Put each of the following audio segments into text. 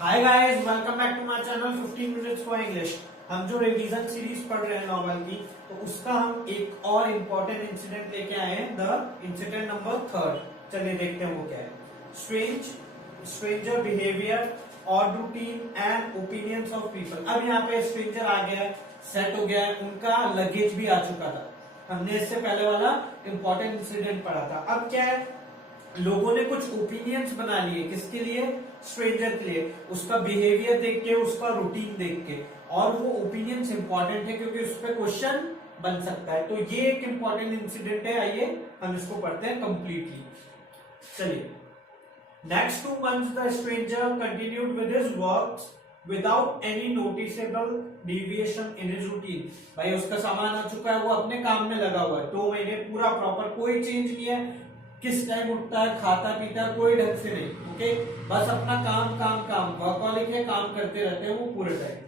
Hi guys, welcome back to my channel 15 minutes for English. हम जो revision series पढ़ रहे हैं नॉवेल की, तो उसका हम एक और इम्पोर्टेंट इंसिडेंट लेके आए हैं, द इंसिडेंट नंबर 3। चलिए देखते हैं वो क्या है। स्ट्रेंजर बिहेवियर और routine and opinions of people. अब यहाँ पे स्ट्रेंजर आ गया है, सेट हो गया है, उनका लगेज भी आ चुका था। हमने इससे पहले वाला इम्पोर्टेंट इंसिडेंट पढ़ा था। अब क्या है, लोगों ने कुछ ओपिनियंस बना लिए। किसके लिए? स्ट्रेंजर के लिए। उसका बिहेवियर देख के, उसका रूटीन देख के, और वो ओपिनियंस इंपॉर्टेंट है क्योंकि उस पर क्वेश्चन बन सकता है। तो ये एक इंपॉर्टेंट इंसिडेंट है। आइए हम इसको पढ़ते हैं कंप्लीटली। चलिए, next 2 months the stranger continued with his works without any noticeable deviation in his routine. भाई उसका सामान आ चुका है, वो अपने काम में लगा हुआ है। 2 महीने पूरा प्रॉपर, कोई चेंज नहीं है। किस टाइम उठता है, खाता पीता है, कोई ढंग से नहीं। ओके, बस अपना काम काम काम, वर्कहॉलिक है, काम करते रहते हैं वो पूरे time.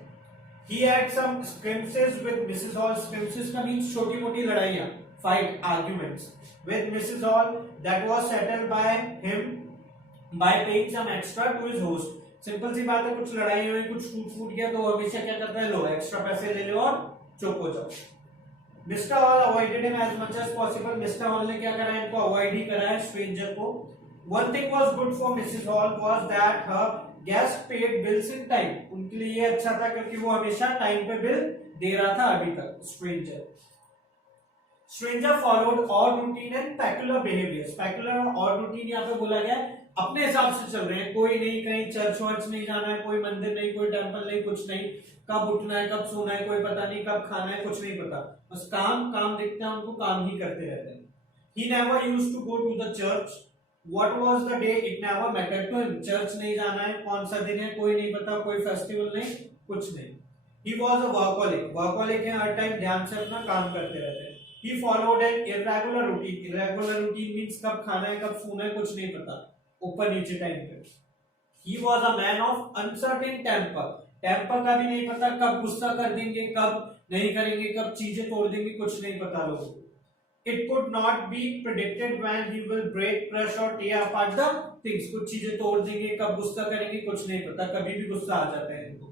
He had some skirmishes with Mrs. Hall. Skirmishes का मीन्स छोटी मोटी लड़ाइयाँ, fight, arguments with Mrs. Hall that was settled by him by paying some extra to his host. Simple सी बात है, कुछ लड़ाई हुई, कुछ फूट गया तो हमेशा क्या करता है, लो एक्स्ट्रा पैसे ले लो और चुप हो जाओ। Mister Hall avoided him as much as possible. Mister Hall ने क्या करा, इनको अवॉइड ही करा है, स्ट्रेंजर को। One thing was good for Mrs hall was that her guest paid bills in time. उनके लिए ये अच्छा था क्योंकि वो हमेशा टाइम पे बिल दे रहा था अभी तक। Stranger followed odd routine and peculiar behaviour. Peculiar और ऑड रूटीन यहाँ पे बोला गया है, अपने हिसाब से चल रहे हैं। कोई नहीं, कहीं चर्च वर्च नहीं जाना है, कोई मंदिर नहीं, कोई टेंपल नहीं, कुछ नहीं। कब उठना है, कब सोना है, कोई पता नहीं। कब खाना है, कुछ नहीं पता। बस काम काम दिखता है उनको, काम ही करते रहते हैं। He never used to go to the church. What was the day? It never mattered to him. Church नहीं जाना है, कौन सा दिन है कोई नहीं पता, कोई फेस्टिवल नहीं, कुछ नहीं। He was a workaholic. Workaholic है, हर टाइम ध्यान से अपना काम करते रहते हैं। He followed an irregular routine. Irregular routine means कब खाना है, कब सोना है, कुछ नहीं पता, ऊपर नीचे टाइम पे। He was a man of uncertain temper. Temper का भी नहीं पता, कब गुस्सा कर देंगे, कब नहीं करेंगे, कब चीजें तोड़ देंगे, कुछ नहीं पता लोगों को। It could not be predicted when he will break, crush or tear apart the things. कुछ चीजें तोड़ देंगे, कब गुस्सा करेंगे, कुछ नहीं पता, कभी भी गुस्सा आ जाता है इनको।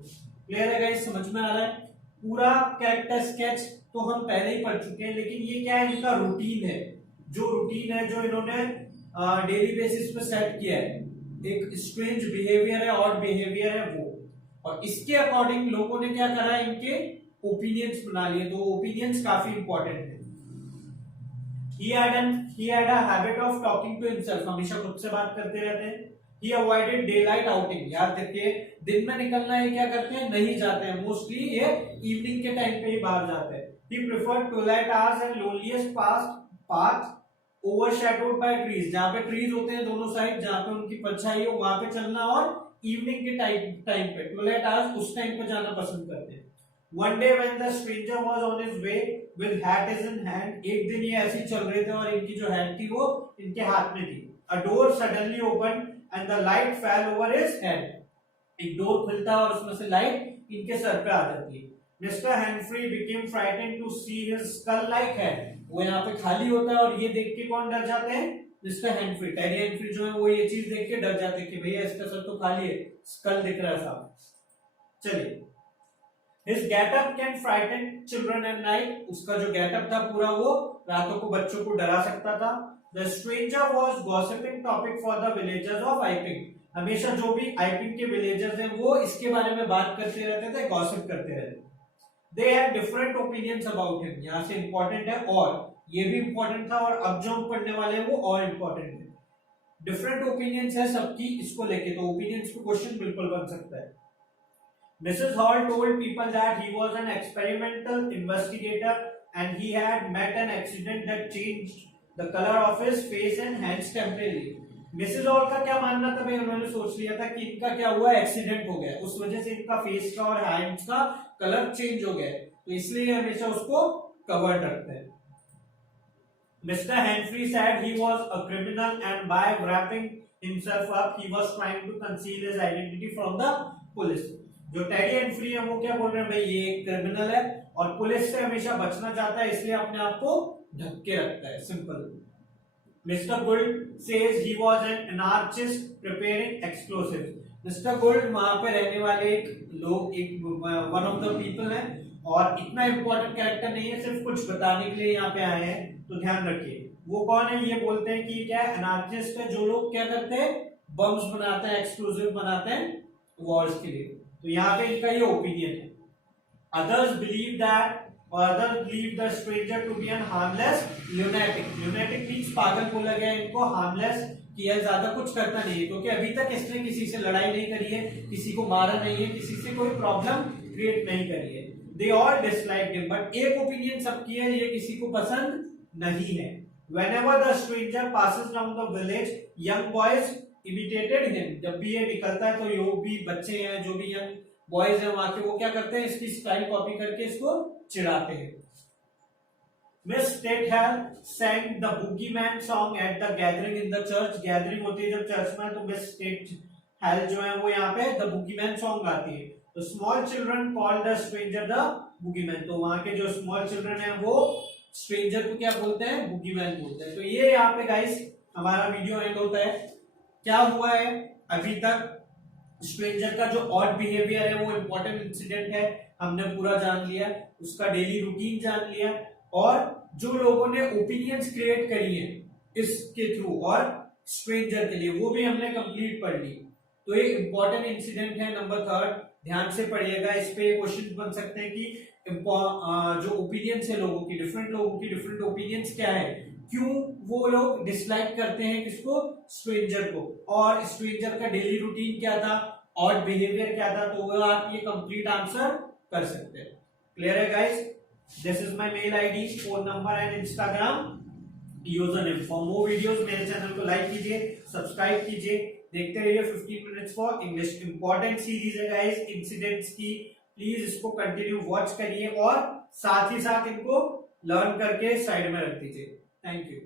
क्लियर है गाइस, समझ में आ रहा है? पूरा कैरेक्टर स्केच तो हम पहले ही पढ़ चुके हैं, लेकिन ये क्या है, इनका रूटीन है। जो रूटीन है, जो इन्होंने डेली बेसिस पे सेट किया है, एक स्ट्रेंज बिहेवियर है, ऑड बिहेवियर है वो, और इसके अकॉर्डिंग लोगों ने क्या करा, इनके ओपिनियंस बना लिए। तो ओपिनियंस काफी इंपॉर्टेंट है। He had a habit of talking to himself. हमेशा खुद से बात करते रहते हैं। He avoided daylight outing. याद रखिए, दिन में निकलना ये क्या करते हैं, नहीं जाते हैं। मोस्टली ये इवनिंग के टाइम पे ही बाहर जाते हैं। He preferred twilight hours and loneliest path overshadowed by trees. जहाँ पे ट्रीज होते हैं दोनों साइड, जहाँ पे उनकी परछाई हो, वहां पे चलना, और इवनिंग के टाइम पे ट्विलाइट आवर्स, उस टाइम पे जाना पसंद करते हैं। One day when the stranger was on his way with hat in hand, एक दिन ये ऐसे ही चल रहे थे और इनकी जो हैट थी वो इनके हाथ में थी। A door suddenly opened and the light fell over his head. एक डोर खुलता है और उसमें से लाइट इनके सर पे आ जाती है। Mr. Humphrey became frightened to see his skull-like head. वो यहाँ पे खाली होता है और ये देख के कौन डर जाते हैं? मिस्टर हेनफ्री, टेरी हेनफ्री जो है वो ये चीज देख के डर जाते हैं कि भैया इसका सर तो खाली है, स्कल दिख रहा है साहब। चलिए, His get-up can frighten children at night. उसका जो गेटअप था पूरा, वो रातों को बच्चों को डरा सकता था। The stranger was gossiping topic for the villagers of Iping. हमेशा जो भी आइपिंग के विलेजर्स हैं वो इसके बारे में बात करते रहते थे, गॉसिप करते रहते। They had different opinions about him. यहाँ से इंपॉर्टेंट है, और ये भी इंपॉर्टेंट था, और अब जो हम पढ़ने वाले हैं वो और इंपॉर्टेंट है। डिफरेंट ओपिनियंस है सबकी इसको लेके, तो ओपिनियंस पे क्वेश्चन बिल्कुल बन सकता है। Mrs. Hall told people that he was an experimental investigator and he had met an accident that changed the color of his face and hands temporarily. Mrs. Hall का क्या मानना था भाई, उन्होंने सोच लिया था कि इनका क्या हुआ, एक्सीडेंट हो गया, उस वजह से इनका फेस का और हैंड्स का कलर चेंज हो गया, तो इसलिए हमेशा उसको कवर्ड रखते हैं। Mr. Humphrey said he was a criminal and by wrapping himself up he was trying to conceal his identity from the police. जो टेडी हेनफ्री है वो क्या बोल रहे हैं, भाई ये एक क्रिमिनल है और पुलिस से हमेशा बचना चाहता है, इसलिए अपने आप को ढक के रखता है। Simple. Mister Gould says he was an anarchist preparing explosives. Mister Gould वहां पे रहने वाले लोग एक वन ऑफ द पीपल है और इतना इंपॉर्टेंट कैरेक्टर नहीं है, सिर्फ कुछ बताने के लिए यहाँ पे आए हैं, तो ध्यान रखिए। वो कौन है? ये बोलते हैं कि क्या एनार्किस्ट है, जो लोग क्या करते हैं, बम्स बनाते हैं, एक्सप्लोसिव बनाते हैं वॉर्स के लिए। तो यहाँ पे इनका ये ओपिनियन है। Others believe that or others believe the stranger to be an harmless lunatic. Lunatic means पागल बोला गया इनको, harmless कि यह ज्यादा कुछ करता नहीं है, क्योंकि अभी तक इसने किसी से लड़ाई नहीं करी है, किसी को मारा नहीं है, किसी से कोई प्रॉब्लम क्रिएट नहीं करी है। They all disliked him, but एक ओपिनियन सबकी है, ये किसी को पसंद नहीं है। Whenever the stranger passes down the village, young boys imitated him. जब भी ये निकलता है तो यो भी बच्चे हैं, जो भी यंग बॉयज है वहां के, वो क्या करते हैं, इसकी स्टाइल कॉपी करके इसको चिढ़ाते हैं। मिस स्टेटहेल sang the boogeyman song at the gathering in the church. Gathering होती है जब चर्च में, तो मिस स्टेटहेल जो है वो यहाँ पे the boogeyman song गाती है। तो small children called the stranger the boogeyman. तो वहां के जो स्मॉल चिल्ड्रन है वो स्ट्रेंजर को क्या बोलते हैं? boogeyman बोलते हैं। तो ये यहाँ पे गाइस हमारा वीडियो एंड होता है। क्या हुआ है अभी तक? स्ट्रेंजर का जो ऑड बिहेवियर है वो इंपॉर्टेंट इंसिडेंट है, हमने पूरा जान लिया, उसका डेली रूटीन जान लिया, और जो लोगों ने ओपिनियंस क्रिएट करी है इसके थ्रू और स्ट्रेंजर के लिए, वो भी हमने कंप्लीट पढ़ ली। तो ये इंपॉर्टेंट इंसिडेंट है। नंबर 3 ध्यान से पढ़िएगा, इस पे क्वेश्चन बन सकते हैं कि जो ओपिनियंस है लोगों की, डिफरेंट लोगों की डिफरेंट ओपिनियंस क्या है, क्यों वो लोग डिसलाइक करते हैं किसको? स्ट्रेंजर को, और स्ट्रेंजर का डेली रूटीन क्या था, और बिहेवियर क्या था, तो वो आप ये कंप्लीट आंसर कर सकते हैं। क्लियर है guys? This is my mail ID, phone number and Instagram user name. For more videos मेरे चैनल को लाइक कीजिए, सब्सक्राइब कीजिए, देखते रहिए 15 minutes for English. Important series है गाइस इंसिडेंट्स की, प्लीज इसको कंटिन्यू वॉच करिए और साथ ही साथ इनको लर्न करके साइड में रख दीजिए। Thank you.